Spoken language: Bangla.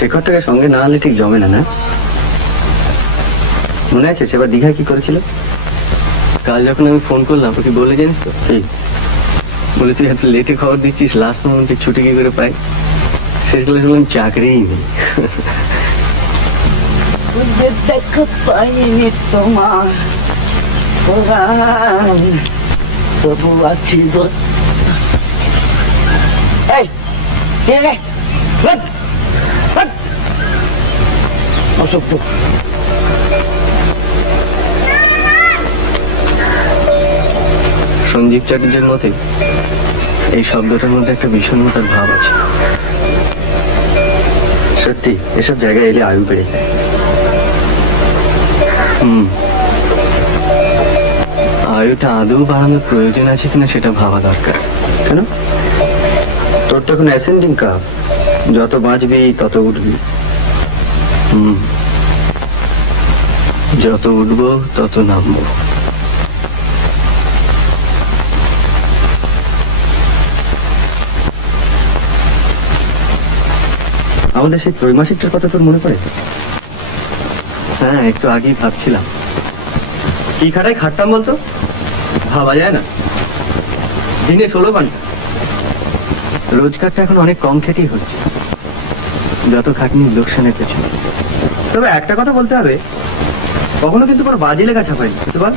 শেখরটাকে সঙ্গে না হলে ঠিক জমে না, না? মনে আছে সেবার দীঘায় কি করেছিল? কাল যখন আমি ফোন করলাম ওকে বলে জানিস তো? বলে তুই এত লেটে খবর দিচ্ছিস, লাস্ট মোমেন্টে ছুটি কি করে পাই? শেষকালে শুনলাম চাকরিই নেই। দেখো পাইনি তোমার তবু আছি অসভ্য। সঞ্জীব চ্যাটার্জির মতে এই শব্দটার মধ্যে একটা বিষণ্ণতার ভাব আছে। সত্যি এসব জায়গায় এলে আয়ু বেড়ে যায়। আয়ুটা আদৌ বাড়ানোর প্রয়োজন আছে কিনা সেটা ভাবা দরকার। কেন? তোর তো এখন অ্যাসেন্ডিং কাপ, যত বাঁচবি তত উঠবি। যত উঠবো তত নামবো। আমাদের সেই ত্রৈমাসিকটার কথা তোর মনে পড়ে? হ্যাঁ, একটু আগেই ভাবছিলাম কি খাটায় খাটতাম বলতো, ভাবা যায় না। দিনে 16 ঘন্টা রোজগারটা এখন অনেক কম খেটেই হচ্ছে, যত খাটনি লোকসানের পেছনে। তবে একটা কথা বলতে হবে, কখনো কিন্তু কোনো বাজে লেখা ছাপাইনি, বুঝতে পার?